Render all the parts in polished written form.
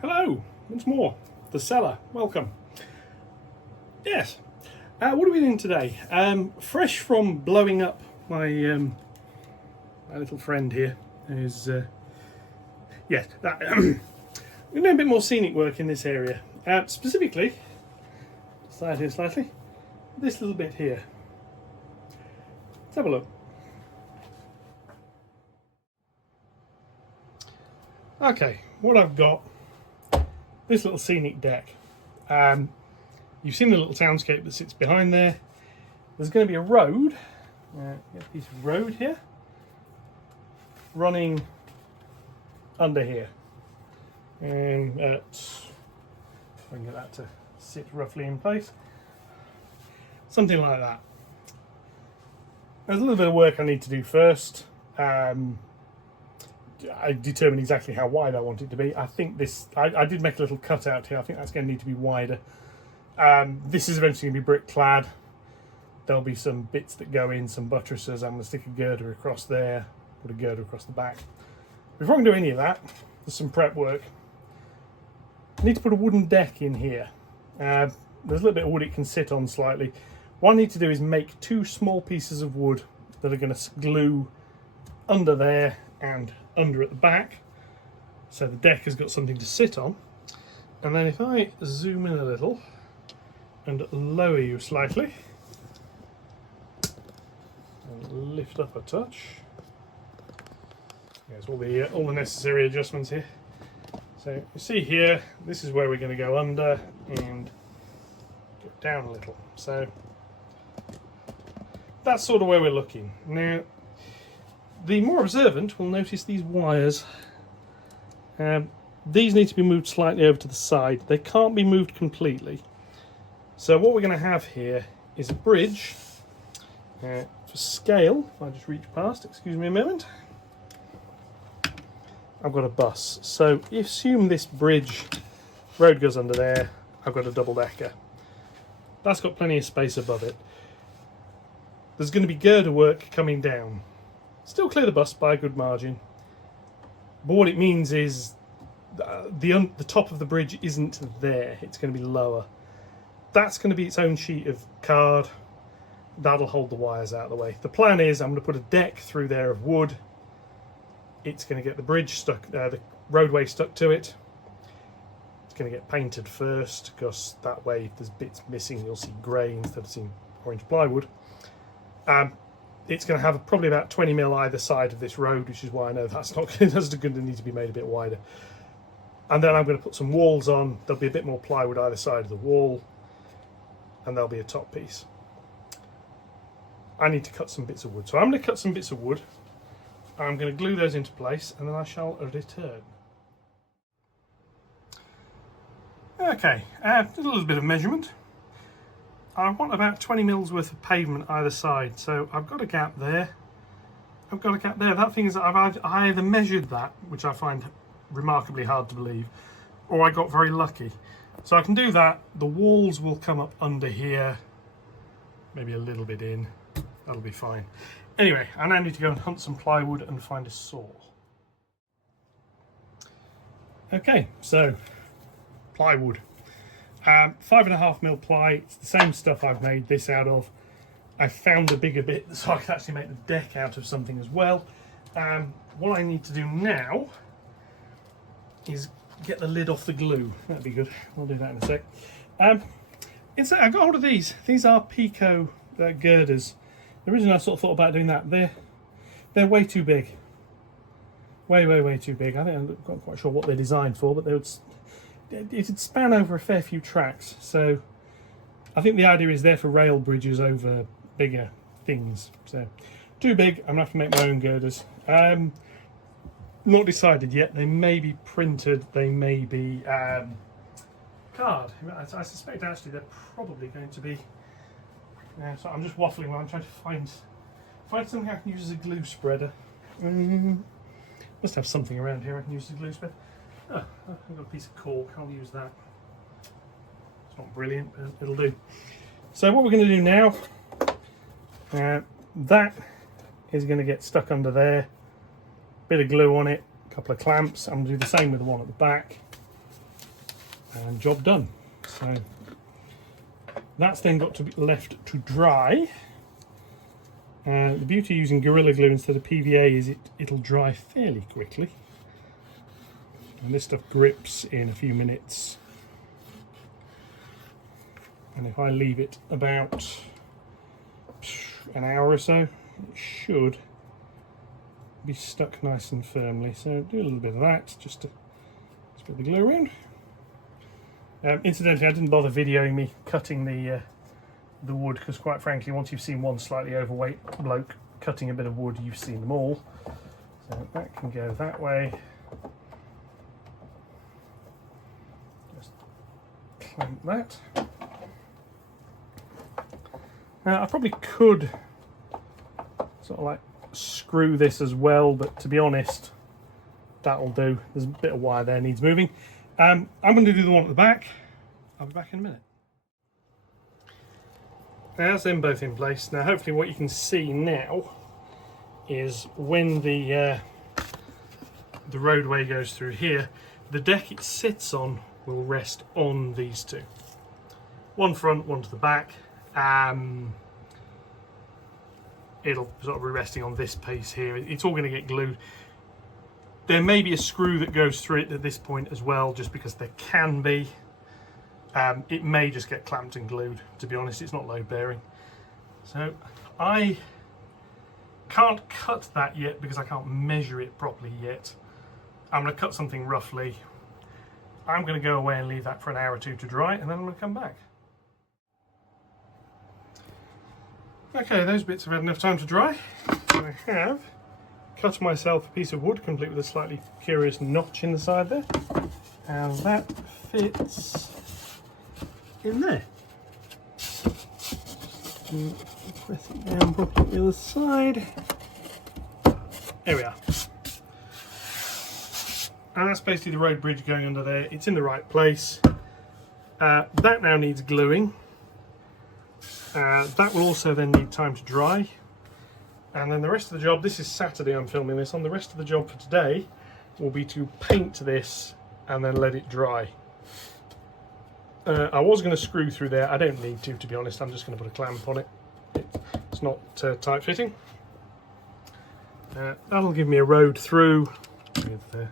Hello, once more, the seller, welcome. Yes, what are we doing today? Fresh from blowing up my my little friend here is, we're doing a bit more scenic work in this area. Specifically, slide here slightly, this little bit here. Let's have a look. Okay, what I've got, this little scenic deck. You've seen the little townscape that sits behind there. There's going to be a road, a piece of road here, running under here. And I can get that to sit roughly in place. Something like that. There's a little bit of work I need to do first. I determine exactly how wide I want it to be. I think this, I did make a little cutout here. I think that's going to need to be wider. This is eventually going to be brick clad. There'll be some bits that go in, some buttresses. I'm going to stick a girder across there, put a girder across the back. Before I can do any of that, there's some prep work. I need to put a wooden deck in here. There's a little bit of wood it can sit on slightly. What I need to do is make two small pieces of wood that are going to glue under there and under at the back, so the deck has got something to sit on. And then if I zoom in a little and lower you slightly and lift up a touch, there's all the necessary adjustments here. So you see here, this is where we're going to go under and go down a little. So that's sort of where we're looking now. The more observant will notice these wires. These need to be moved slightly over to the side. They can't be moved completely. So what we're going to have here is a bridge. For scale, if I just reach past, excuse me a moment. I've got a bus. So assume this bridge, road goes under there, I've got a double decker. That's got plenty of space above it. There's going to be girder work coming down. Still clear the bus by a good margin, but what it means is the top of the bridge isn't there, it's going to be lower. That's going to be its own sheet of card. That'll hold the wires out of the way. The plan is I'm going to put a deck through there of wood. It's going to get the bridge stuck, the roadway stuck to it. It's going to get painted first, because that way if there's bits missing you'll see grey instead of seeing orange plywood. It's going to have probably about 20 mil either side of this road, which is why I know that's going to need to be made a bit wider. And then I'm going to put some walls on. There'll be a bit more plywood either side of the wall, and there'll be a top piece. I need to cut some bits of wood. So I'm going to cut some bits of wood. I'm going to glue those into place, and then I shall return. Okay, a little bit of measurement. I want about 20 mils worth of pavement either side, so I've got a gap there. I've got a gap there. That thing is, I either measured that, which I find remarkably hard to believe, or I got very lucky. So I can do that. The walls will come up under here, maybe a little bit in. That'll be fine. Anyway, I now need to go and hunt some plywood and find a saw. Okay, so plywood. 5.5 mil ply, it's the same stuff I've made this out of. I found a bigger bit so I could actually make the deck out of something as well. What I need to do now is get the lid off the glue. That'd be good. I'll do that in a sec. I got hold of these. These are Pico girders. The reason I sort of thought about doing that, they're way too big. Way too big. I think I'm not quite sure what they're designed for, but it'd span over a fair few tracks, so I think the idea is they're for rail bridges over bigger things. So too big, I'm going to have to make my own girders. Not decided yet. They may be printed, they may be card. I suspect actually they're probably going to be. So I'm just waffling while I'm trying to find something I can use as a glue spreader. Must have something around here I can use as a glue spreader. Oh, I've got a piece of cork, I'll use that. It's not brilliant, but it'll do. So what we're going to do now, that is going to get stuck under there. Bit of glue on it, a couple of clamps. I'm going to do the same with the one at the back. and job done. So that's then got to be left to dry. The beauty of using Gorilla Glue instead of PVA is it'll dry fairly quickly, and this stuff grips in a few minutes. And if I leave it about an hour or so, it should be stuck nice and firmly. So do a little bit of that just to spread the glue around. Incidentally, I didn't bother videoing me cutting the wood, because quite frankly, once you've seen one slightly overweight bloke cutting a bit of wood, you've seen them all. So that can go that way. Just clamp that. Now I probably could sort of like screw this as well, but to be honest, that'll do. There's a bit of wire there needs moving. I'm going to do the one at the back. I'll be back in a minute. Now that's them both in place. Now hopefully what you can see now is when the roadway goes through here, the deck it sits on will rest on these two. One front, one to the back. It'll sort of be resting on this piece here. It's all going to get glued. There may be a screw that goes through it at this point as well, just because there can be. It may just get clamped and glued, to be honest. It's not load bearing. So I can't cut that yet because I can't measure it properly yet. I'm going to cut something roughly. I'm going to go away and leave that for an hour or two to dry, and then I'm going to come back. Okay, those bits have had enough time to dry. I have cut myself a piece of wood complete with a slightly curious notch in the side there, and that fits in there. Press it down properly on the other side. There we are. And that's basically the road bridge going under there. It's in the right place. That now needs gluing. That will also then need time to dry. And then the rest of the job, this is Saturday I'm filming this on, the rest of the job for today will be to paint this and then let it dry. I was going to screw through there. I don't need to be honest. I'm just going to put a clamp on it. It's not tight fitting. That'll give me a road through with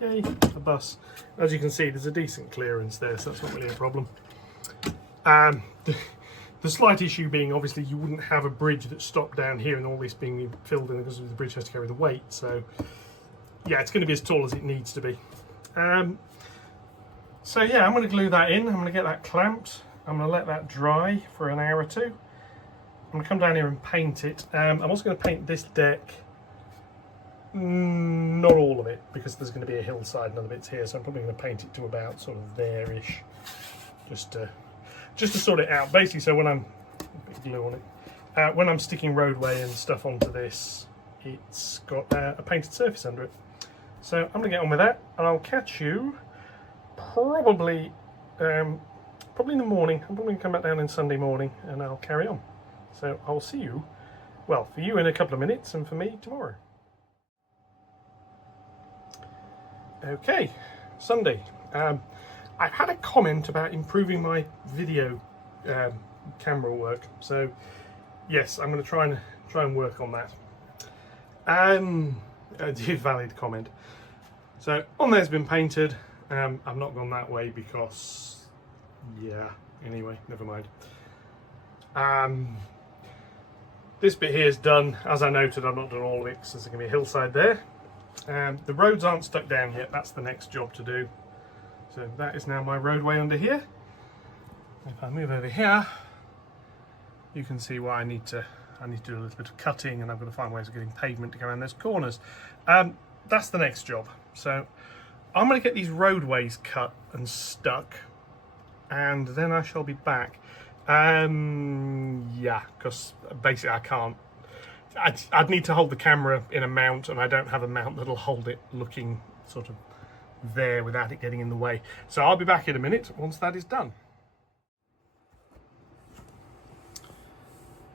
yay, a bus. As you can see, there's a decent clearance there, so that's not really a problem. The slight issue being, obviously, you wouldn't have a bridge that stopped down here and all this being filled in because the bridge has to carry the weight. So, yeah, it's going to be as tall as it needs to be. So, yeah, I'm going to glue that in. I'm going to get that clamped. I'm going to let that dry for an hour or two. I'm going to come down here and paint it. I'm also going to paint this deck. Not all of it, because there's going to be a hillside and other bits here. So I'm probably going to paint it to about sort of there-ish. Just to sort it out, basically, so when I'm glue on it, when I'm sticking roadway and stuff onto this, it's got a painted surface under it. So I'm going to get on with that, and I'll catch you probably in the morning. I'm probably going to come back down on Sunday morning, and I'll carry on. So I'll see you, well, for you in a couple of minutes, and for me tomorrow. Okay, Sunday. I've had a comment about improving my video camera work, so yes, I'm going to try and work on that. A valid comment. So on there's been painted. I've not gone that way because, yeah. Anyway, never mind. This bit here is done. As I noted, I've not done all of it because there's going to be a hillside there. The roads aren't stuck down yet. That's the next job to do. So that is now my roadway under here. If I move over here, you can see why I need to do a little bit of cutting, and I've got to find ways of getting pavement to go around those corners. That's the next job. So I'm going to get these roadways cut and stuck, and then I shall be back. Yeah, because basically I can't. I'd need to hold the camera in a mount, and I don't have a mount that'll hold it looking sort of there without it getting in the way. So I'll be back in a minute once that is done.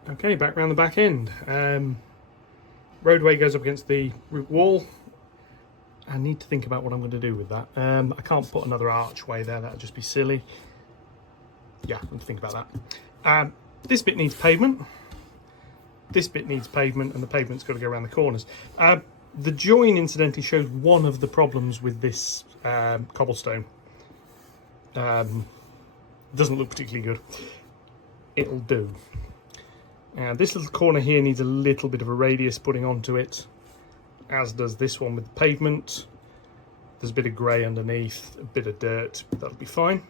Okay, back round the back end. Roadway goes up against the wall. I need to think about what I'm going to do with that. I can't put another archway there, that would just be silly. Yeah, I'm going to think about that. This bit needs pavement. This bit needs pavement, and the pavement's got to go around the corners. The join, incidentally, shows one of the problems with this cobblestone. Doesn't look particularly good. It'll do. This little corner here needs a little bit of a radius putting onto it, as does this one with the pavement. There's a bit of grey underneath, a bit of dirt, that'll be fine.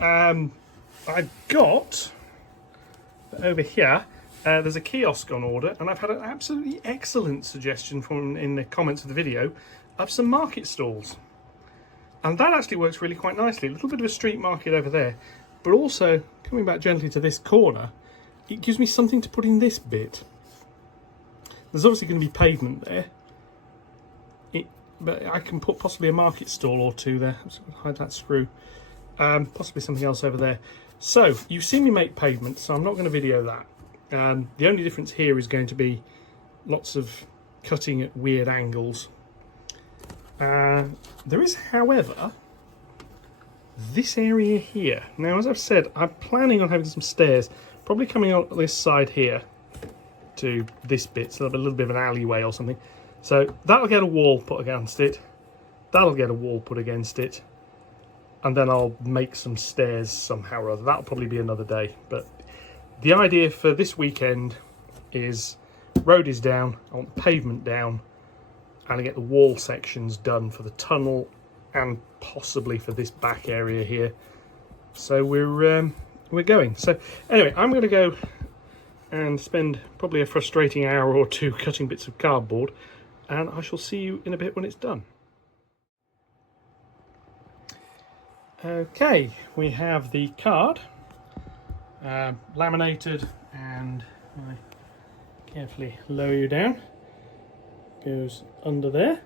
I've got, over here, there's a kiosk on order, and I've had an absolutely excellent suggestion from in the comments of the video of some market stalls. And that actually works really quite nicely. A little bit of a street market over there, but also, coming back gently to this corner, it gives me something to put in this bit. There's obviously going to be pavement there, but I can put possibly a market stall or two there. I'm just going to hide that screw. Possibly something else over there. So, you've seen me make pavement, so I'm not going to video that. The only difference here is going to be lots of cutting at weird angles. There is, however, this area here. Now, as I've said, I'm planning on having some stairs, probably coming out this side here to this bit, so there'll be a little bit of an alleyway or something. So that'll get a wall put against it, that'll get a wall put against it, and then I'll make some stairs somehow or other. That'll probably be another day, but the idea for this weekend is road is down, I want the pavement down, and I get the wall sections done for the tunnel and possibly for this back area here. So we're going. So anyway, I'm going to go and spend probably a frustrating hour or two cutting bits of cardboard, and I shall see you in a bit when it's done. Okay, we have the card laminated, and I carefully lower you down. Goes under there.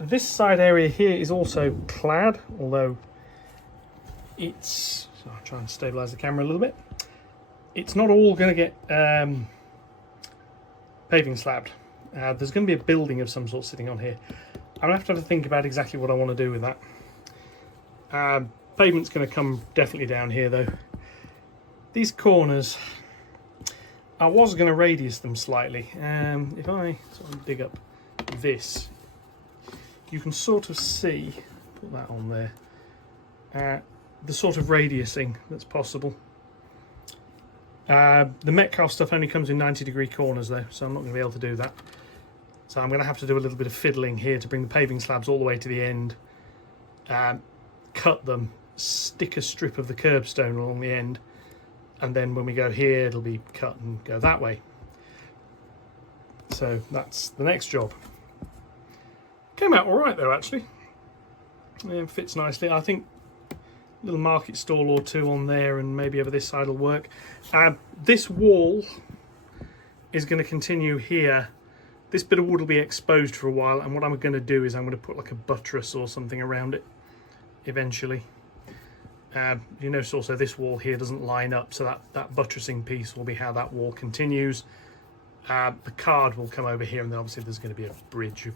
This side area here is also clad, although it's, so I'll try and stabilise the camera a little bit. It's not all going to get paving slabbed. There's going to be a building of some sort sitting on here. I'm going to have to think about exactly what I want to do with that. Pavement's going to come definitely down here though. These corners, I was going to radius them slightly. If I sort of dig up this, you can sort of see, put that on there, the sort of radiusing that's possible. The Metcalfe stuff only comes in 90-degree corners though, so I'm not going to be able to do that. So I'm going to have to do a little bit of fiddling here to bring the paving slabs all the way to the end, cut them, stick a strip of the curbstone along the end, and then when we go here it'll be cut and go that way. So that's the next job. Came out alright though, actually. It fits nicely. I think a little market stall or two on there, and maybe over this side will work. This wall is going to continue here. This bit of wood will be exposed for a while, and what I'm going to do is I'm going to put like a buttress or something around it eventually. You notice also this wall here doesn't line up, so that buttressing piece will be how that wall continues. The card will come over here, and then obviously there's going to be a bridge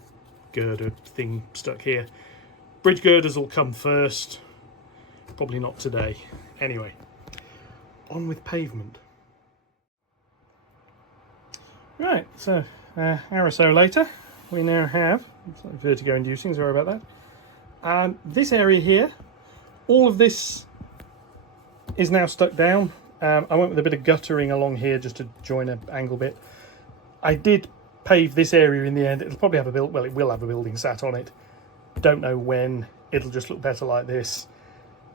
girder thing stuck here. Bridge girders will come first, probably not today. Anyway, on with pavement. Right, so hour or so later, we now have, it's like vertigo inducing, sorry about that. This area here, all of this is now stuck down. I went with a bit of guttering along here just to join an angle bit. I did pave this area in the end. It'll probably have it will have a building sat on it. Don't know when. It'll just look better like this.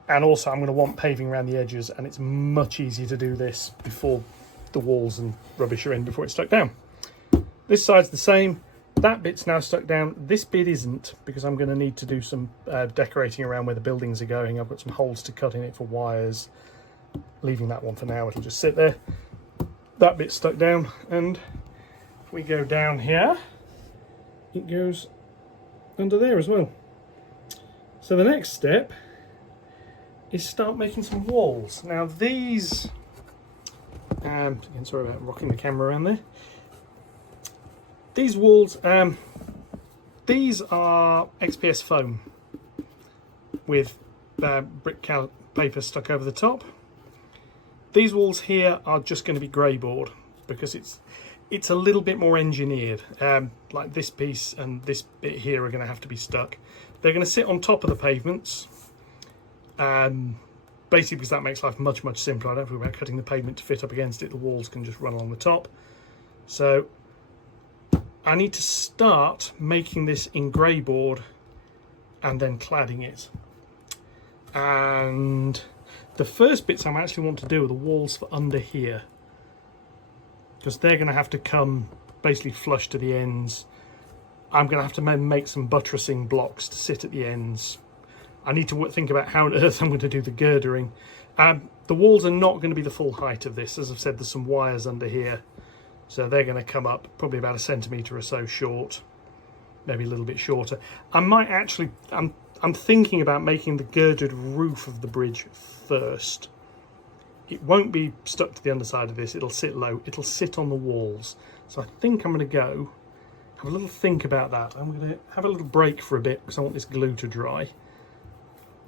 And also I'm going to want paving around the edges, and it's much easier to do this before the walls and rubbish are in, before it's stuck down. This side's the same. That bit's now stuck down. This bit isn't, because I'm going to need to do some decorating around where the buildings are going. I've got some holes to cut in it for wires. Leaving that one for now, it'll just sit there. That bit's stuck down, and if we go down here, it goes under there as well. So the next step is start making some walls. Now these, again, sorry about rocking the camera around there. These walls, these are XPS foam with brick paper stuck over the top. These walls here are just going to be grey board because it's a little bit more engineered. Like this piece and this bit here are going to have to be stuck. They're going to sit on top of the pavements, basically because that makes life much simpler. I don't have to worry about cutting the pavement to fit up against it. The walls can just run along the top. So I need to start making this in grey board and then cladding it. And the first bits I actually want to do are the walls for under here, because they're going to have to come basically flush to the ends. I'm going to have to make some buttressing blocks to sit at the ends. I need to think about how on earth I'm going to do the girdering. The walls are not going to be the full height of this. As I've said, there's some wires under here, so they're going to come up probably about 1 centimetre or so short, maybe a little bit shorter. I might actually, I'm thinking about making the girded roof of the bridge first. It won't be stuck to the underside of this, it'll sit low, it'll sit on the walls. So I think I'm going to go have a little think about that. I'm going to have a little break for a bit because I want this glue to dry.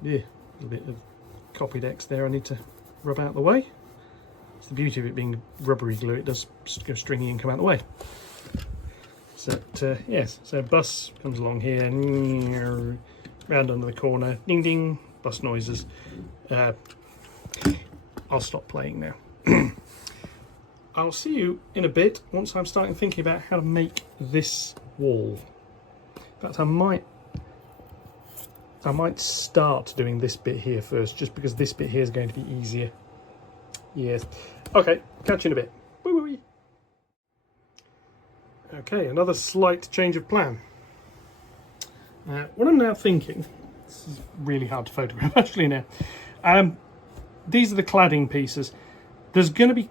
Yeah, a little bit of copied X there I need to rub out the way. It's the beauty of it being rubbery glue, it does go stringy and come out the way. So, yes, so bus comes along here, round under the corner, ding ding, bus noises. I'll stop playing now. I'll see you in a bit once I'm starting thinking about how to make this wall. In fact, I might start doing this bit here first, just because this bit here is going to be easier. Yes. Okay, catch you in a bit. Wee wee wee. Okay, another slight change of plan. What I'm now thinking, this is really hard to photograph actually now. These are the cladding pieces. There's going to be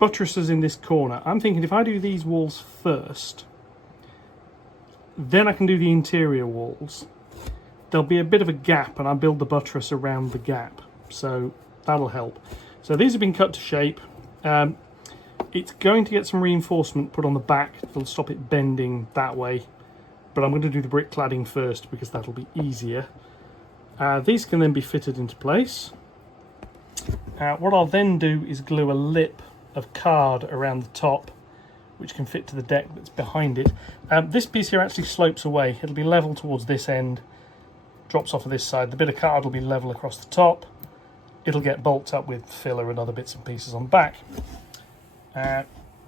buttresses in this corner. I'm thinking if I do these walls first, then I can do the interior walls. There'll be a bit of a gap and I'll build the buttress around the gap. So that'll help. So these have been cut to shape. It's going to get some reinforcement put on the back. It'll stop it bending that way. But I'm going to do the brick cladding first because that'll be easier. These can then be fitted into place. What I'll then do is glue a lip of card around the top, which can fit to the deck that's behind it. This piece here actually slopes away. It'll be level towards this end, drops off of this side. The bit of card will be level across the top. It'll get bolted up with filler and other bits and pieces on the back.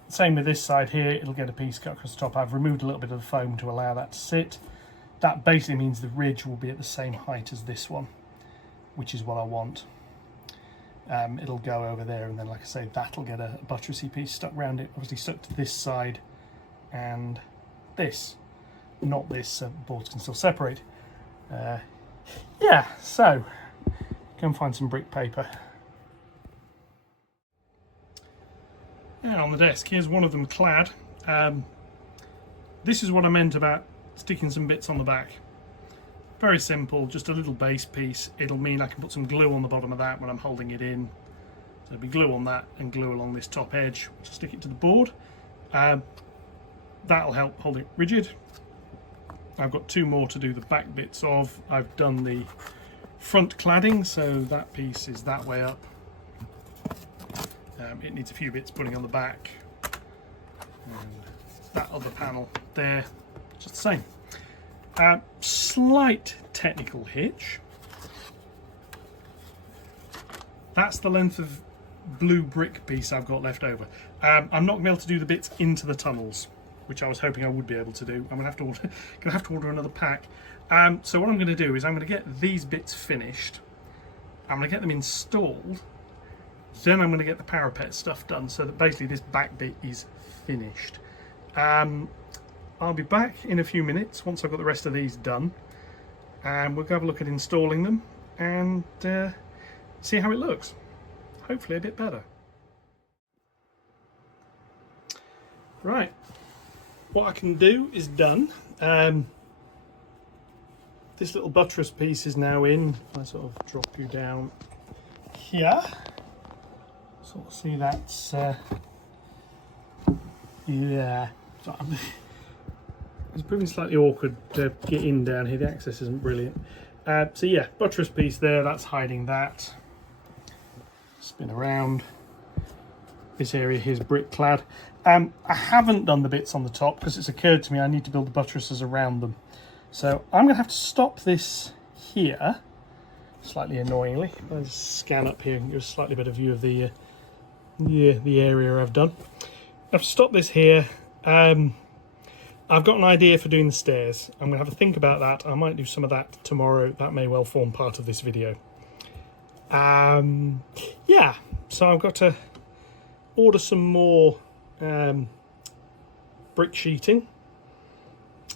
Same with this side here, it'll get a piece cut across the top. I've removed a little bit of the foam to allow that to sit. That basically means the ridge will be at the same height as this one, which is what I want. It'll go over there, and then, like I say, that'll get a buttressy piece stuck around it, obviously stuck to this side and this, not this, so boards can still separate. Yeah, so go and find some brick paper. Yeah, on the desk, here's one of them clad. This is what I meant about sticking some bits on the back. Very simple, just a little base piece. It'll mean I can put some glue on the bottom of that when I'm holding it in. So there'll be glue on that and glue along this top edge to stick it to the board. That'll help hold it rigid. I've got 2 more to do the back bits of. I've done the front cladding, so that piece is that way up. It needs a few bits putting on the back. And that other panel there, just the same. Slight technical hitch. That's the length of blue brick piece I've got left over. I'm not going to be able to do the bits into the tunnels, which I was hoping I would be able to do. I'm going to have to order another pack. So what I'm going to do is I'm going to get these bits finished. I'm going to get them installed. Then I'm going to get the parapet stuff done so that basically this back bit is finished. I'll be back in a few minutes once I've got the rest of these done, and we'll go have a look at installing them and see how it looks. Hopefully a bit better. Right, what I can do is done. This little buttress piece is now in. I sort of drop you down here. Sort of see that's yeah. So I'm It's proving slightly awkward to get in down here. The access isn't brilliant. So yeah, buttress piece there, that's hiding that. Spin around. This area here is brick clad. I haven't done the bits on the top because it's occurred to me I need to build the buttresses around them. So I'm going to have to stop this here, slightly annoyingly. I'll just scan up here and give a slightly better view of the area I've done. I've stopped this here. I've got an idea for doing the stairs. I'm going to have a think about that. I might do some of that tomorrow. That may well form part of this video. Yeah, so I've got to order some more brick sheeting.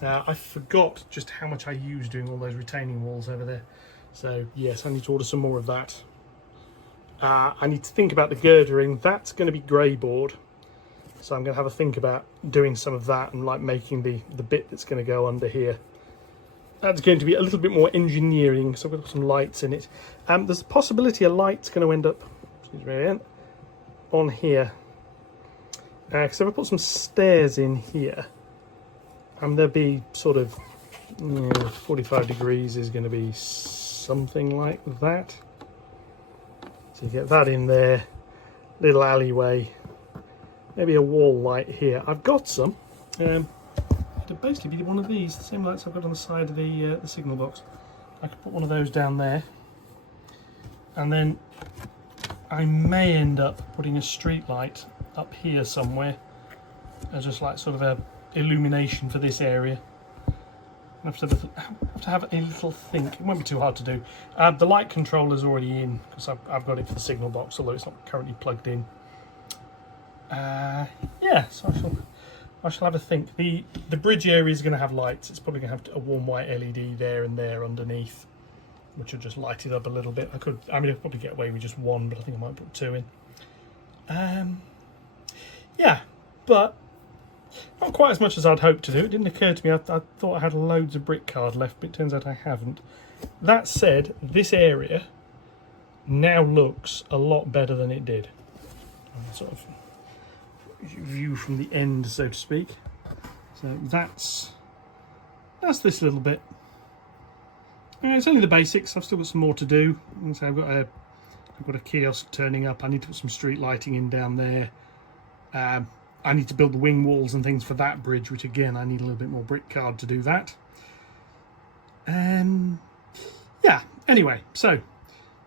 I forgot just how much I used doing all those retaining walls over there. So yes, I need to order some more of that. I need to think about the girdering. That's going to be grey board. So I'm going to have a think about doing some of that and like making the bit that's going to go under here. That's going to be a little bit more engineering, so I've got some lights in it. There's a possibility a light's going to end up on here. Because if I put some stairs in here, there'll be sort of 45 degrees is going to be something like that. So you get that in there, little alleyway. Maybe a wall light here. I've got some. It'll basically be one of these, the same lights I've got on the side of the signal box. I could put one of those down there. And then I may end up putting a street light up here somewhere as just like sort of a illumination for this area. I have to have a little think. It won't be too hard to do. The light controller's already in because I've got it for the signal box, although it's not currently plugged in. Yeah, so I shall have a think. The bridge area is going to have lights. It's probably going to have a warm white LED there and there underneath, which will just light it up a little bit. I'll probably get away with just one, but I think I might put two in. Yeah, but not quite as much as I'd hoped to do. It didn't occur to me. I thought I had loads of brick card left, but it turns out I haven't. That said, this area now looks a lot better than it did. Sort of view from the end, so to speak. So that's this little bit. It's only the basics. I've still got some more to do. So I've got a kiosk turning up. I need to put some street lighting in down there. I need to build the wing walls and things for that bridge, which again I need a little bit more brick card to do that. Yeah. Anyway, so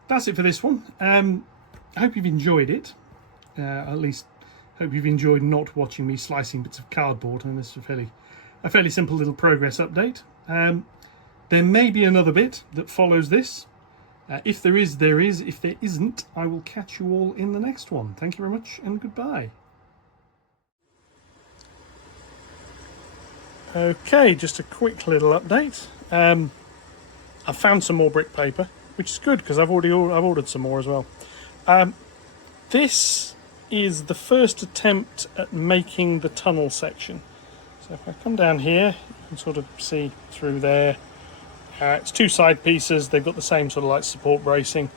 that's it for this one. I hope you've enjoyed it. At least hope you've enjoyed not watching me slicing bits of cardboard, and this is a fairly simple little progress update. There may be another bit that follows this. If there is, there is. If there isn't, I will catch you all in the next one. Thank you very much and goodbye. Okay, just a quick little update. I've found some more brick paper, which is good because I've ordered some more as well. This is the first attempt at making the tunnel section. So if I come down here, you can sort of see through there. It's two side pieces. They've got the same sort of like support bracing.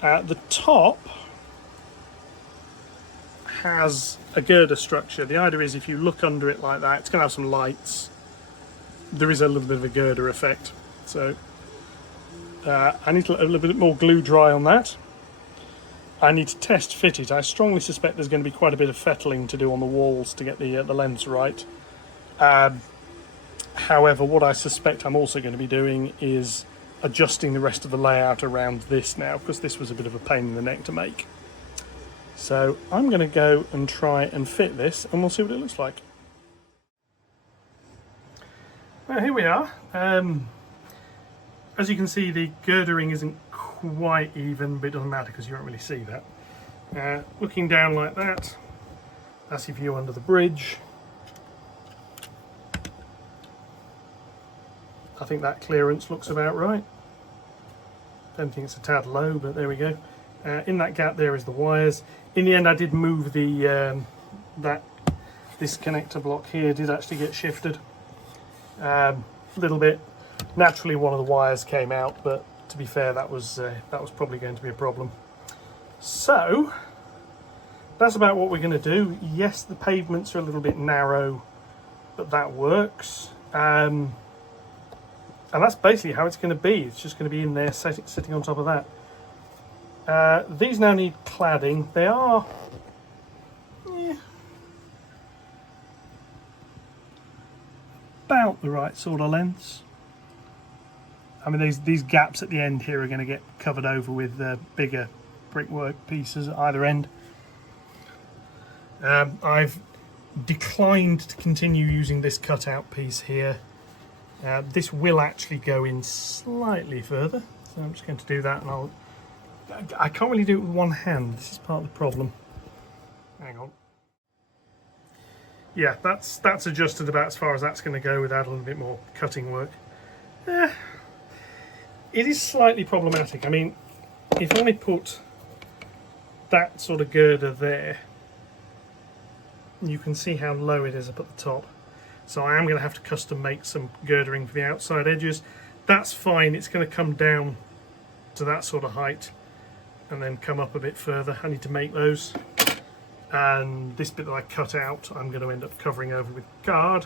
The top has a girder structure. The idea is if you look under it like that, it's going to have some lights. There is a little bit of a girder effect. So I need a little bit more glue dry on that. I need to test fit it. I strongly suspect there's going to be quite a bit of fettling to do on the walls to get the lengths right. However, what I suspect I'm also going to be doing is adjusting the rest of the layout around this now, because this was a bit of a pain in the neck to make. So I'm going to go and try and fit this, and we'll see what it looks like. Well, here we are. As you can see, the girdering isn't quite even, but it doesn't matter because you don't really see that. Looking down like that, that's your view under the bridge. I think that clearance looks about right. Don't think it's a tad low, but there we go. In that gap there is the wires. In the end, I did move the this connector block here did actually get shifted a little bit. Naturally, one of the wires came out, but to be fair, that was probably going to be a problem. So that's about what we're going to do. Yes, the pavements are a little bit narrow, but that works. And that's basically how it's going to be. It's just going to be in there sitting on top of that. These now need cladding. They are about the right sort of lengths. I mean, these gaps at the end here are going to get covered over with bigger brickwork pieces at either end. I've declined to continue using this cutout piece here. This will actually go in slightly further, so I'm just going to do that, and I can't really do it with one hand. This is part of the problem. Hang on. Yeah, that's adjusted about as far as that's going to go without a little bit more cutting work. It is slightly problematic. I mean, if I put that sort of girder there, you can see how low it is up at the top. So I am going to have to custom make some girdering for the outside edges. That's fine. It's going to come down to that sort of height and then come up a bit further. I need to make those. And this bit that I cut out, I'm going to end up covering over with card.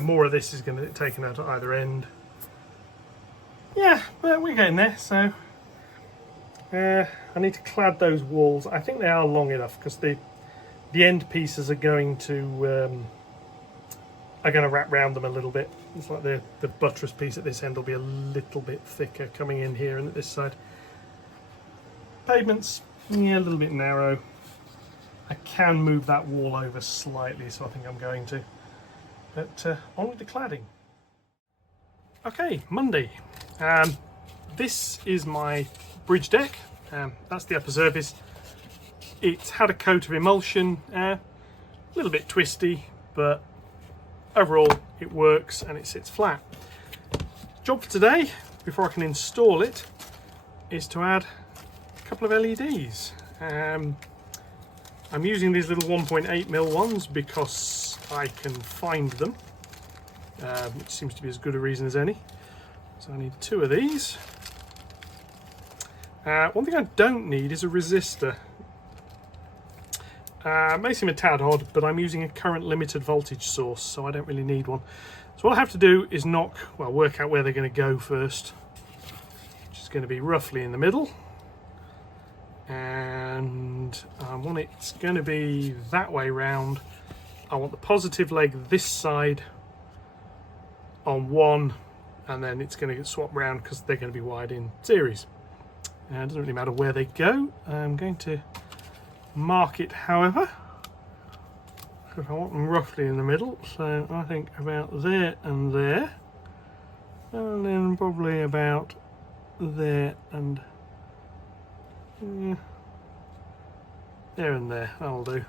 More of this is going to get taken out at either end. Yeah, but we're getting there. So I need to clad those walls. I think they are long enough because the end pieces are going to wrap round them a little bit. It's like the buttress piece at this end will be a little bit thicker coming in here and at this side. Pavements, yeah, a little bit narrow. I can move that wall over slightly, so I think I'm going to. But on with the cladding. Okay, Monday. This is my bridge deck. That's the upper surface. It's had a coat of emulsion, a little bit twisty, but overall it works and it sits flat. Job for today, before I can install it, is to add a couple of LEDs. I'm using these little 1.8mm ones because I can find them, which seems to be as good a reason as any. So I need two of these. One thing I don't need is a resistor. May seem a tad odd, but I'm using a current limited voltage source, so I don't really need one. So what I have to do is work out where they're going to go first, which is going to be roughly in the middle. And I want it's going to be that way round. I want the positive leg this side on one, and then it's going to get swapped round because they're going to be wired in series. It doesn't really matter where they go. I'm going to mark it, however, because I want them roughly in the middle. So I think about there and there, and then probably about there and there and there. That'll do.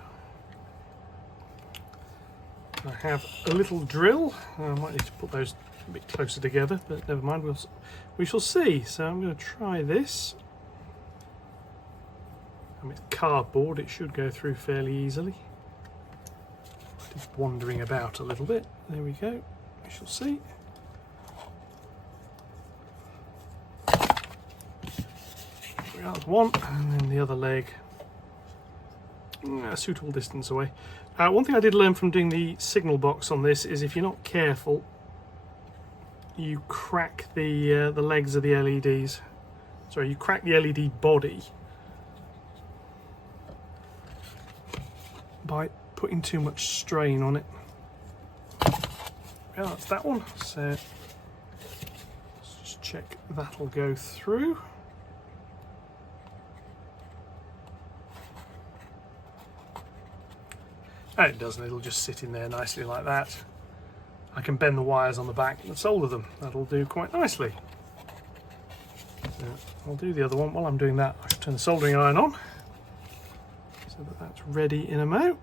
I have a little drill. I might need to put those a bit closer together, but never mind. We shall see. So I'm going to try this. It's cardboard, it should go through fairly easily. Just wandering about a little bit. There we go. We shall see. That's one, and then the other leg a suitable distance away. One thing I did learn from doing the signal box on this is if you're not careful, you crack the legs of the LEDs. Sorry, you crack the LED body by putting too much strain on it. Yeah, that's that one. So let's just check that'll go through. And it doesn't, it'll just sit in there nicely like that. I can bend the wires on the back and solder them. That'll do quite nicely. So I'll do the other one. While I'm doing that, I should turn the soldering iron on so that that's ready in a mo.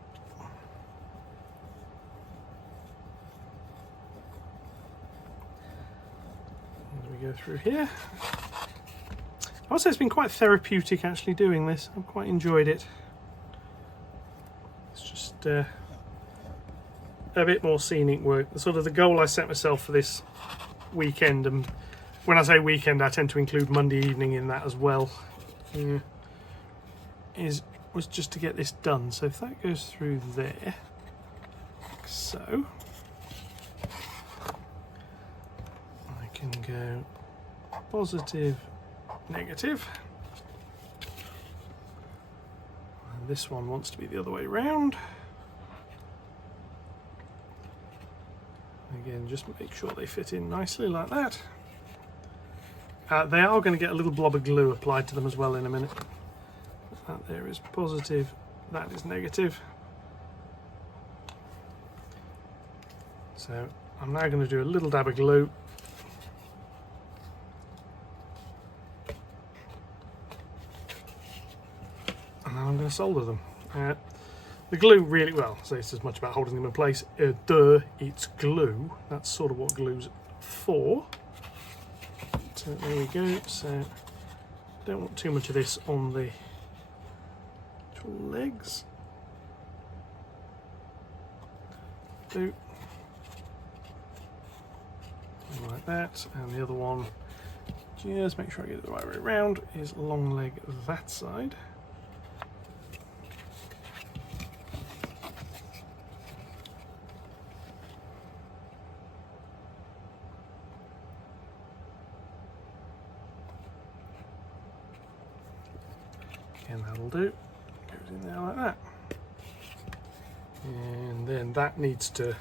As we go through here. I would say it's been quite therapeutic actually doing this. I've quite enjoyed it. It's just a bit more scenic work. Sort of the goal I set myself for this weekend, and when I say weekend I tend to include Monday evening in that as well, was just to get this done. So if that goes through there, like so, can go positive, negative. And this one wants to be the other way round. Again, just make sure they fit in nicely like that. They are going to get a little blob of glue applied to them as well in a minute. That there is positive, that is negative. So I'm now going to do a little dab of glue. And then I'm going to solder them. The glue really, well, so it's as much about holding them in place. It's glue. That's sort of what glue's for. So there we go. So don't want too much of this on the actual legs. Do like that, and the other one, just make sure I get it the right way around, is long leg that side. And that'll do. Goes in there like that. And then that needs to,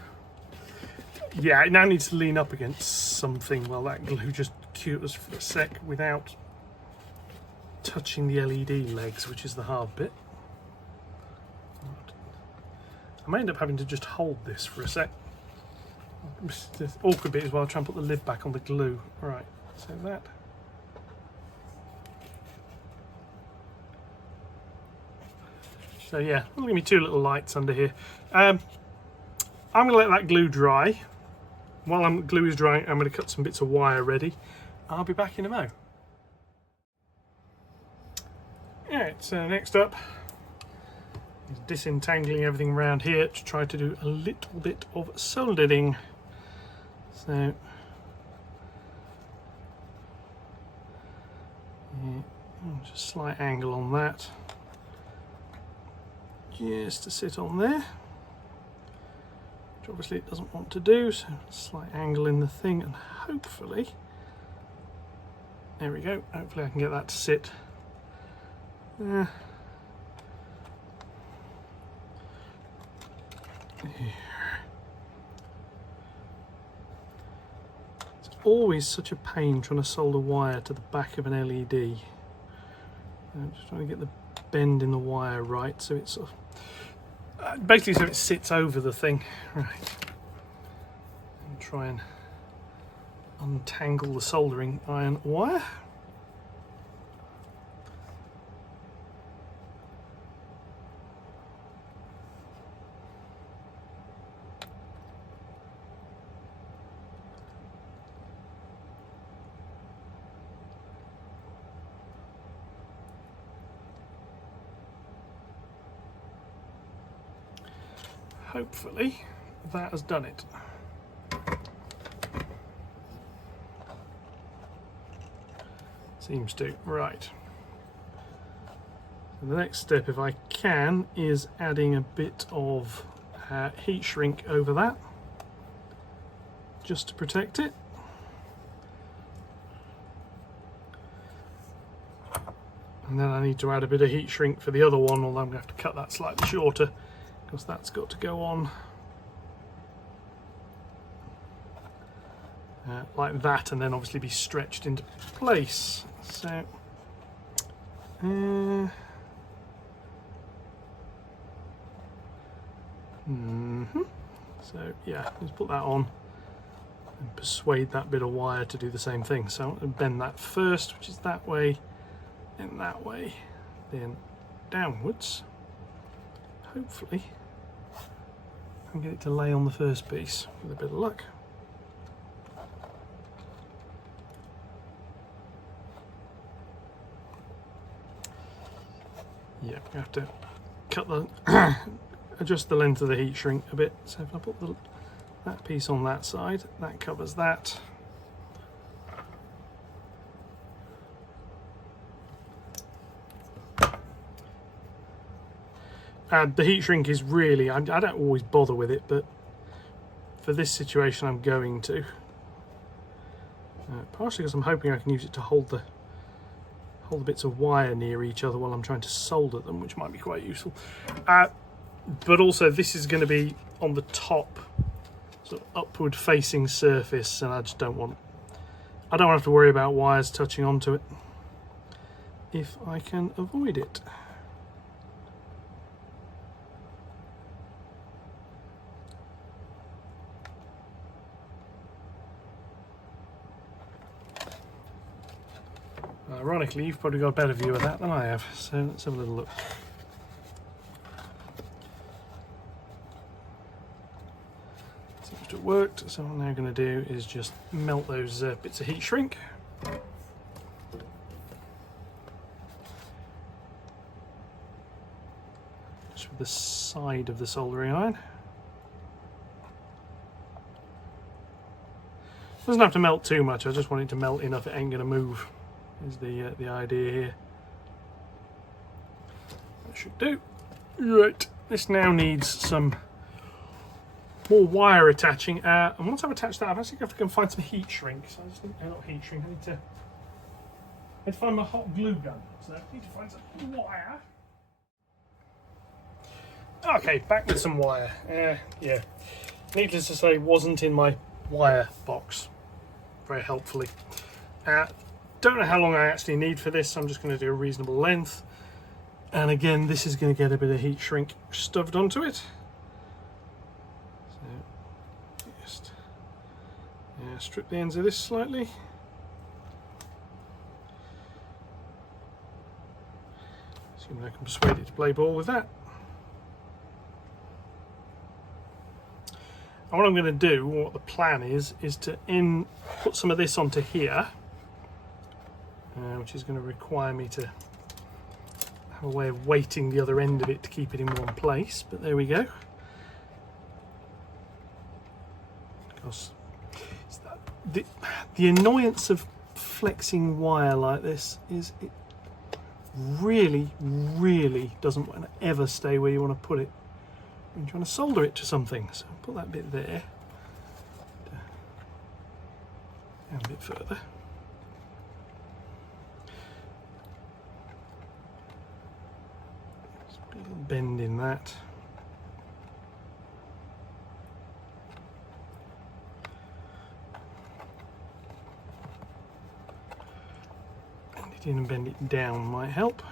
yeah, it now needs to lean up against something while that glue just cures for a sec without touching the LED legs, which is the hard bit. I may end up having to just hold this for a sec. The awkward bit is while I try and put the lid back on the glue. Right, so that. So yeah, there'll give me two little lights under here. I'm going to let that glue dry. While glue is drying, I'm going to cut some bits of wire ready. I'll be back in a mo. Alright, so next up is disentangling everything around here to try to do a little bit of soldering. So yeah, just a slight angle on that. Just to sit on there, which obviously it doesn't want to do, so a slight angle in the thing, and hopefully, there we go, hopefully I can get that to sit. There. It's always such a pain trying to solder wire to the back of an LED. I'm just trying to get the bend in the wire right, so it's sort of basically so it sits over the thing. Right, and try and untangle the soldering iron wire. Hopefully that has done it. Seems to. Right. So the next step, if I can, is adding a bit of heat shrink over that, just to protect it. And then I need to add a bit of heat shrink for the other one, although I'm going to have to cut that slightly shorter, because that's got to go on like that, and then obviously be stretched into place. So so yeah, let's put that on and persuade that bit of wire to do the same thing. So I'm going to bend that first, which is that way, and that way, then downwards. Hopefully I can get it to lay on the first piece with a bit of luck. Yeah, we have to cut the adjust the length of the heat shrink a bit. So if I put that piece on that side, that covers that. The heat shrink is really, I don't always bother with it, but for this situation I'm going to. partially because I'm hoping I can use it to hold the bits of wire near each other while I'm trying to solder them, which might be quite useful. But also this is going to be on the top sort of upward facing surface, and I don't have to worry about wires touching onto it if I can avoid it. Ironically, you've probably got a better view of that than I have, so let's have a little look. Seems to have worked, so what I'm now going to do is just melt those bits of heat shrink. Just with the side of the soldering iron. Doesn't have to melt too much, I just want it to melt enough it ain't going to move. Is the idea here. That should do. Right, this now needs some more wire attaching. And once I've attached that, I've actually got to go and find some heat shrink. So I just need, not heat shrink, I need to find my hot glue gun. So I need to find some wire. Okay, back with some wire. Yeah, needless to say, wasn't in my wire box very helpfully. Don't know how long I actually need for this, so I'm just going to do a reasonable length. And again, this is going to get a bit of heat shrink stuffed onto it. So just strip the ends of this slightly. Assuming I can persuade it to play ball with that. And what I'm going to do, what the plan is to put some of this onto here. Which is going to require me to have a way of weighting the other end of it to keep it in one place, but there we go. Because the annoyance of flexing wire like this is it really doesn't want to ever stay where you want to put it when you're trying to solder it to something. So I'll put that bit there and a bit further. Bend in that. Bend it in and bend it down might help.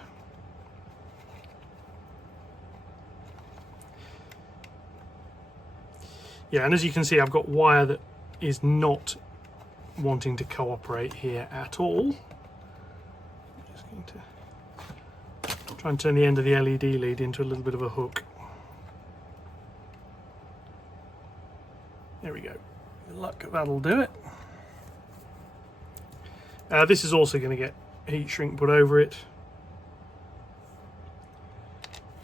Yeah, and as you can see, I've got wire that is not wanting to cooperate here at all. I'm just going to try and turn the end of the LED lead into a little bit of a hook. There we go. Good luck, that'll do it. This is also going to get heat shrink put over it.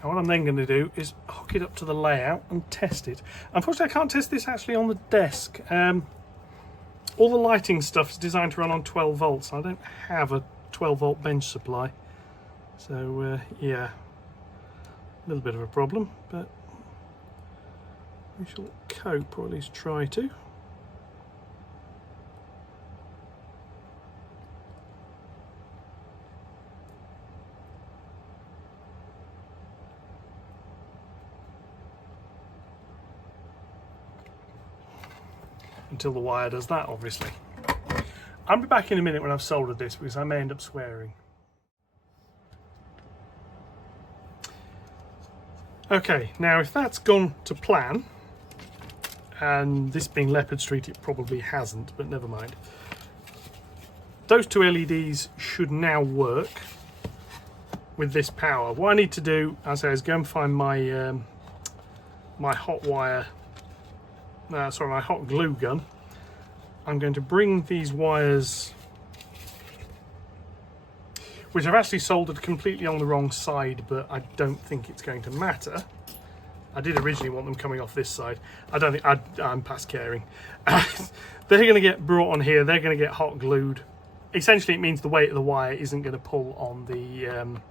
And what I'm then going to do is hook it up to the layout and test it. Unfortunately, I can't test this actually on the desk. All the lighting stuff is designed to run on 12 volts. I don't have a 12 volt bench supply. So yeah, a little bit of a problem, but we shall cope, or at least try to. Until the wire does that, obviously. I'll be back in a minute when I've soldered this, because I may end up swearing. Okay, now if that's gone to plan, and this being Leopard Street it probably hasn't, but never mind. Those two LEDs should now work with this power. What I need to do, as I say, is go and find my my hot wire, sorry, my hot glue gun. I'm going to bring these wires, which I've actually soldered completely on the wrong side, but I don't think it's going to matter. I did originally want them coming off this side. I don't think, I'm past caring. They're going to get brought on here, they're going to get hot glued. Essentially it means the weight of the wire isn't going to pull on the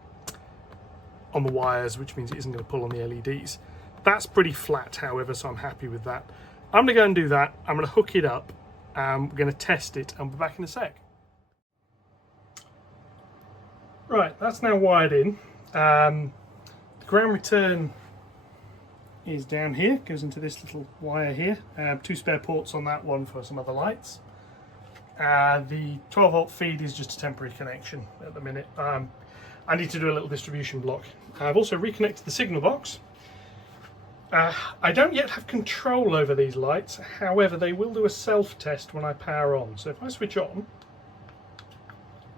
wires, which means it isn't going to pull on the LEDs. That's pretty flat, however, so I'm happy with that. I'm going to go and do that. I'm going to hook it up, We're going to test it and we'll be back in a sec. Right, that's now wired in. The ground return is down here, goes into this little wire here. 2 spare ports on that one for some other lights. The 12 volt feed is just a temporary connection at the minute. I need to do a little distribution block. I've also reconnected the signal box. I don't yet have control over these lights, however they will do a self-test when I power on. So if I switch on,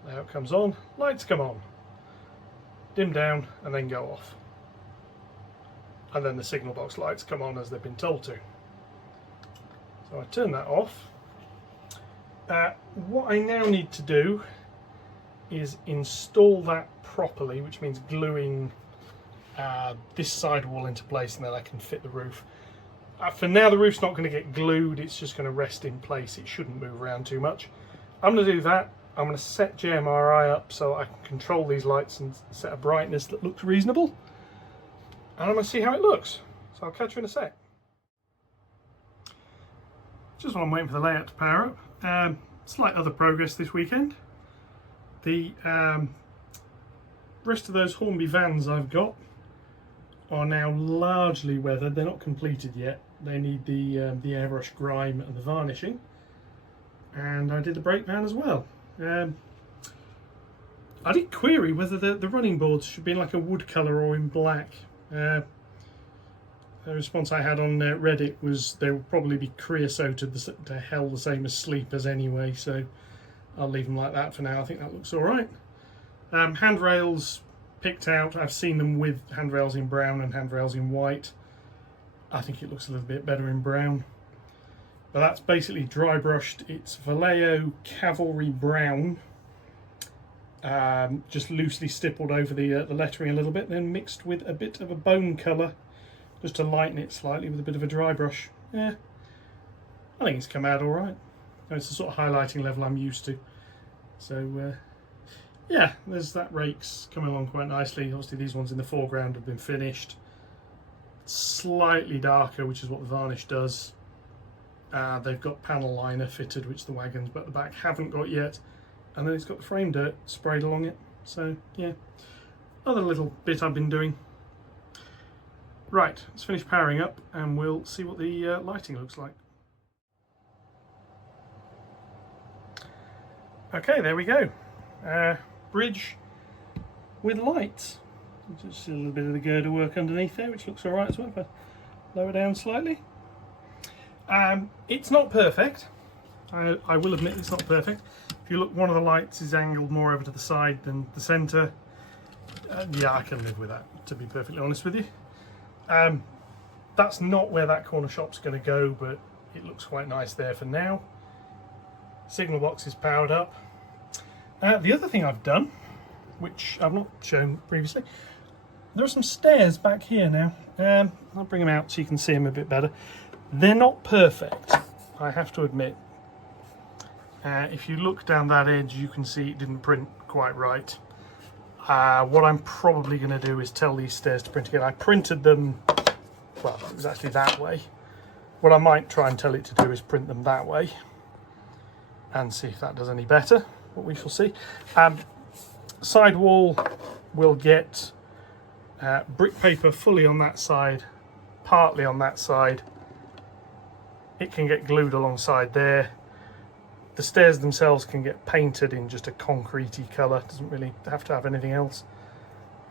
now it comes on, lights come on, dim down and then go off. And then the signal box lights come on as they've been told to. So I turn that off. What I now need to do is install that properly, which means gluing this side wall into place, and then I can fit the roof. For now the roof's not going to get glued, it's just going to rest in place. It shouldn't move around too much. I'm going to do that. I'm going to set JMRI up so I can control these lights and set a brightness that looks reasonable. And I'm going to see how it looks. So I'll catch you in a sec. Just while I'm waiting for the layout to power up, slight other progress this weekend. The rest of those Hornby vans I've got are now largely weathered. They're not completed yet. They need the airbrush grime and the varnishing. And I did the brake van as well. I did query whether the running boards should be in like a wood colour or in black. The response I had on Reddit was they will probably be creosoted to hell the same as sleepers anyway, so I'll leave them like that for now. I think that looks alright. Handrails picked out. I've seen them with handrails in brown and handrails in white. I think it looks a little bit better in brown. But that's basically dry brushed. It's Vallejo Cavalry Brown, just loosely stippled over the lettering a little bit, then mixed with a bit of a bone colour just to lighten it slightly with a bit of a dry brush. Yeah, I think it's come out all right. It's the sort of highlighting level I'm used to. So yeah, there's that rake's coming along quite nicely. Obviously these ones in the foreground have been finished. Slightly darker, which is what the varnish does. They've got panel liner fitted, which the wagons but the back haven't got yet. And then it's got the frame dirt sprayed along it. So yeah, another little bit I've been doing. Right, let's finish powering up and we'll see what the lighting looks like. Okay, there we go. Bridge with lights. Just a little bit of the girder work underneath there, which looks alright as well. If I lower down slightly. It's not perfect. I will admit it's not perfect. If you look, one of the lights is angled more over to the side than the centre. Yeah, I can live with that, to be perfectly honest with you. That's not where that corner shop's going to go, but it looks quite nice there for now. Signal box is powered up. The other thing I've done, which I've not shown previously, there are some stairs back here now. I'll bring them out so you can see them a bit better. They're not perfect, I have to admit. If you look down that edge, you can see it didn't print quite right. What I'm probably going to do is tell these stairs to print again. I printed them, well, exactly that way. What I might try and tell it to do is print them that way and see if that does any better, what we shall see. Side wall will get brick paper fully on that side, partly on that side. It can get glued alongside there. The stairs themselves can get painted in just a concrete-y colour, doesn't really have to have anything else.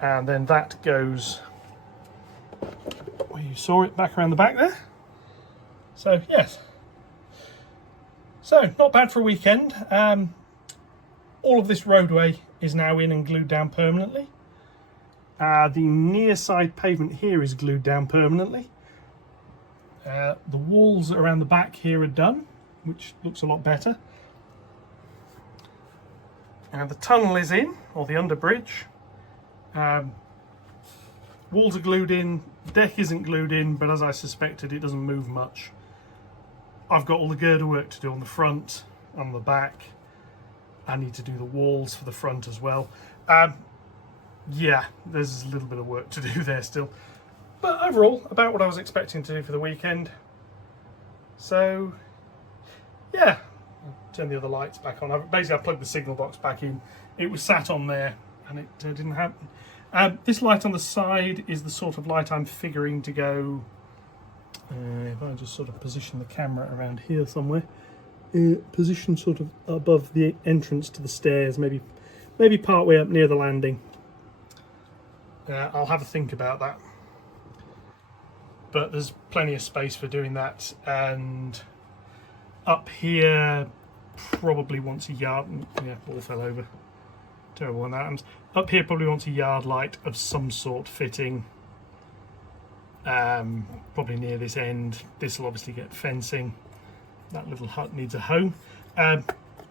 And then that goes where you saw it, back around the back there. So yes, so not bad for a weekend. All of this roadway is now in and glued down permanently. The near side pavement here is glued down permanently. The walls around the back here are done, which looks a lot better. And the tunnel is in, or the underbridge. Walls are glued in, deck isn't glued in, but as I suspected, it doesn't move much. I've got all the girder work to do on the front, on the back. I need to do the walls for the front as well. Yeah, there's a little bit of work to do there still. But overall, about what I was expecting to do for the weekend. So, yeah, turn the other lights back on. Basically, I plugged the signal box back in. It was sat on there, and it didn't happen. This light on the side is the sort of light I'm figuring to go. If I just sort of position the camera around here somewhere, position sort of above the entrance to the stairs, maybe part way up near the landing. I'll have a think about that. But there's plenty of space for doing that, and up here probably wants a yard. Yeah, all fell over. Terrible when that happens. Up here probably wants a yard light of some sort fitting. Probably near this end. This will obviously get fencing. That little hut needs a home.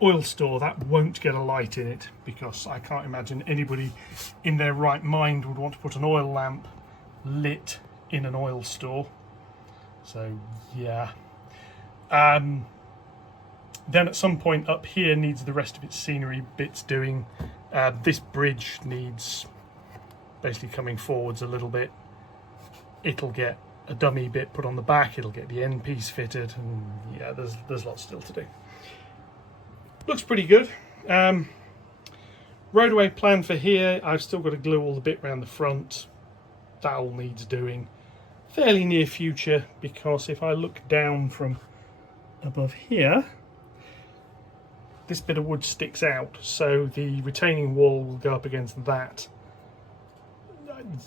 Oil store, that won't get a light in it, because I can't imagine anybody in their right mind would want to put an oil lamp lit in an oil store. So yeah. Then at some point up here needs the rest of its scenery bits doing. This bridge needs basically coming forwards a little bit. It'll get a dummy bit put on the back, it'll get the end piece fitted, and yeah, there's lots still to do. Looks pretty good. Roadway plan for here, I've still got to glue all the bit around the front. That all needs doing. Fairly near future, because if I look down from above here, this bit of wood sticks out, so the retaining wall will go up against that.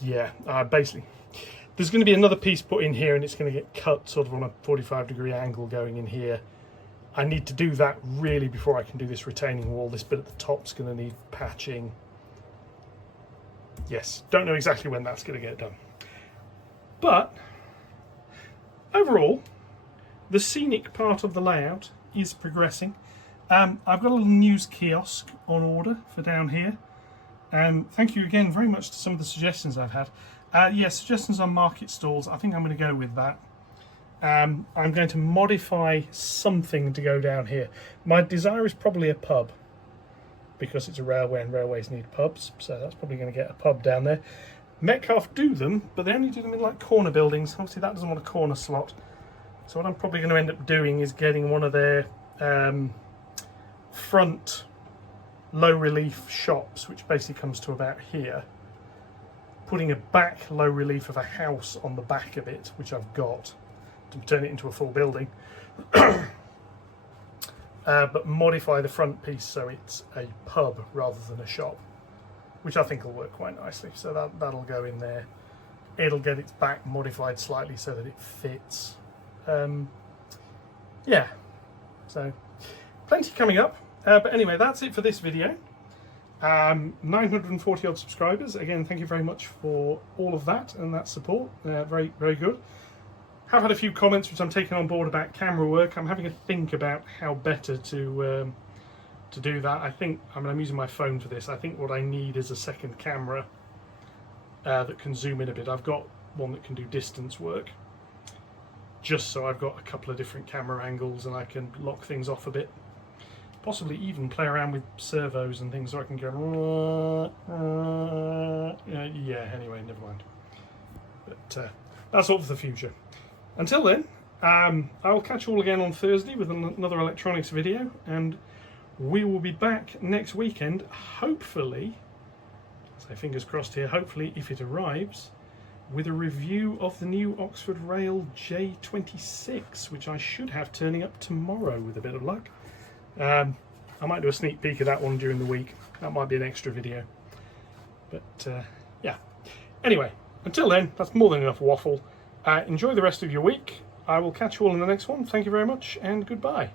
Yeah, basically there's going to be another piece put in here, and it's going to get cut sort of on a 45-degree angle going in here. I need to do that really before I can do this retaining wall. This bit at the top's going to need patching. Yes, don't know exactly when that's going to get done. But overall, the scenic part of the layout is progressing. I've got a little news kiosk on order for down here. Thank you again very much to some of the suggestions I've had. Yes, suggestions on market stalls. I think I'm going to go with that. I'm going to modify something to go down here. My desire is probably a pub, because it's a railway and railways need pubs, so that's probably going to get a pub down there. Metcalfe do them, but they only do them in like corner buildings. Obviously that doesn't want a corner slot. So what I'm probably going to end up doing is getting one of their front low relief shops, which basically comes to about here, putting a back low relief of a house on the back of it, which I've got, to turn it into a full building. But modify the front piece so it's a pub rather than a shop, which I think will work quite nicely. So that'll go in there. It'll get its back modified slightly so that it fits. Yeah, so plenty coming up. But anyway, that's it for this video. 940 odd subscribers. Again, thank you very much for all of that and that support. Very, very good. Have had a few comments which I'm taking on board about camera work. I'm having a think about how better to do that. I mean, I'm using my phone for this. I think what I need is a second camera that can zoom in a bit. I've got one that can do distance work, just so I've got a couple of different camera angles and I can lock things off a bit. Possibly even play around with servos and things so I can go... yeah, anyway, never mind. But that's all for the future. Until then, I'll catch you all again on Thursday with another electronics video, and we will be back next weekend, hopefully, so fingers crossed here, hopefully, if it arrives, with a review of the new Oxford Rail J26, which I should have turning up tomorrow with a bit of luck. I might do a sneak peek of that one during the week. That might be an extra video. But yeah. Anyway, until then, that's more than enough waffle. Enjoy the rest of your week. I will catch you all in the next one. Thank you very much, and goodbye.